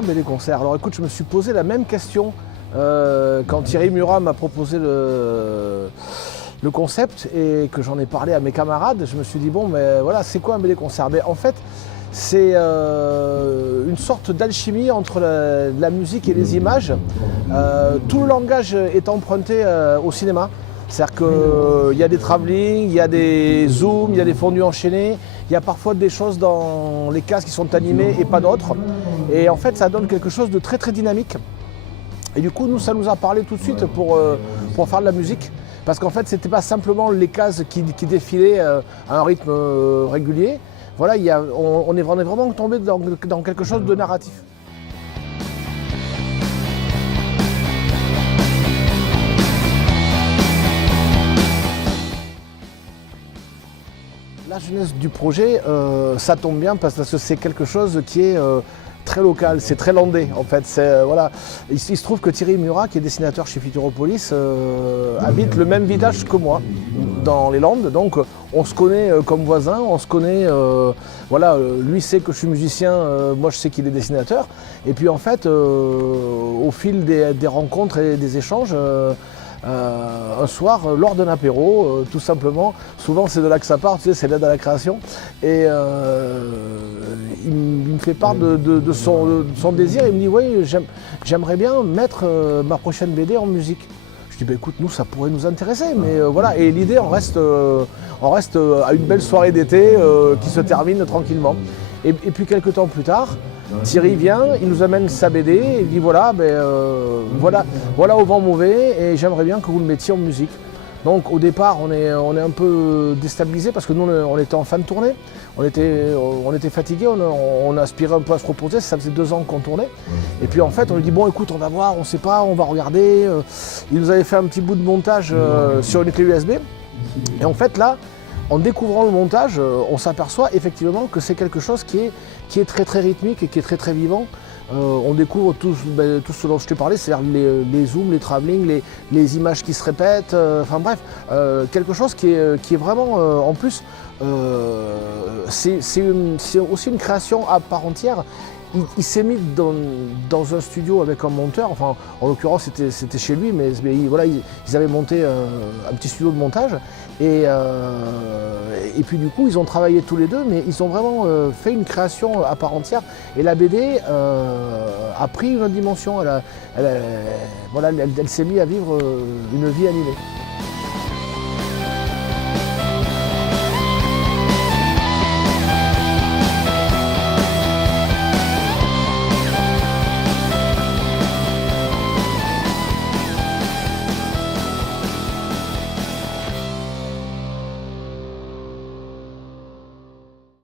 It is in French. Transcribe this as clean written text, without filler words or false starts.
un BD concert? Alors écoute, je me suis posé la même question quand Thierry Murat m'a proposé le concept et que j'en ai parlé à mes camarades. Je me suis dit, bon, mais voilà, c'est quoi un BD concert? Mais en fait, c'est une sorte d'alchimie entre la musique et les images. Tout le langage est emprunté au cinéma. C'est-à-dire qu'il y a des travelling, il y a des zooms, il y a des fondus enchaînés, il y a parfois des choses dans les cases qui sont animées et pas d'autres. Et en fait, ça donne quelque chose de très très dynamique. Et du coup, nous, ça nous a parlé tout de suite pour faire de la musique. Parce qu'en fait, ce n'était pas simplement les cases qui défilaient à un rythme régulier. Voilà, on est vraiment tombé dans quelque chose de narratif. La jeunesse du projet, ça tombe bien parce que c'est quelque chose qui est très local, c'est très landais en fait. Voilà. Il se trouve que Thierry Murat, qui est dessinateur chez Futuropolis, habite le même village que moi, dans les Landes. Donc on se connaît comme voisins, on se connaît, voilà, lui sait que je suis musicien, moi je sais qu'il est dessinateur. Et puis en fait, au fil des rencontres et des échanges, un soir, lors d'un apéro, tout simplement, souvent c'est de là que ça part, tu sais, c'est l'aide à la création, et il me fait part de son désir, il me dit, oui, j'aimerais bien mettre ma prochaine BD en musique. Je dis, bah, écoute, nous, ça pourrait nous intéresser, mais voilà, et l'idée, on reste à une belle soirée d'été qui se termine tranquillement. Et puis quelques temps plus tard, Thierry vient, il nous amène sa BD, il dit voilà, voilà au vent mauvais et j'aimerais bien que vous le mettiez en musique. Donc au départ on est un peu déstabilisé parce que nous on était en fin de tournée, on était fatigués, on aspirait un peu à se reposer, ça faisait 2 ans qu'on tournait. Et puis en fait on lui dit bon écoute on va voir, on sait pas, on va regarder. Il nous avait fait un petit bout de montage sur une clé USB. Et en fait là, en découvrant le montage, on s'aperçoit effectivement que c'est quelque chose qui est très très rythmique et qui est très très vivant. On découvre tout ce dont je t'ai parlé, c'est-à-dire les zooms, les travelling, les images qui se répètent, enfin bref, quelque chose qui est vraiment, en plus, c'est aussi une création à part entière. Il s'est mis dans un studio avec un monteur, enfin en l'occurrence c'était chez lui, mais voilà, ils avaient monté un petit studio de montage et puis du coup ils ont travaillé tous les deux, mais ils ont vraiment fait une création à part entière et la BD a pris une dimension, elle s'est mise à vivre une vie animée.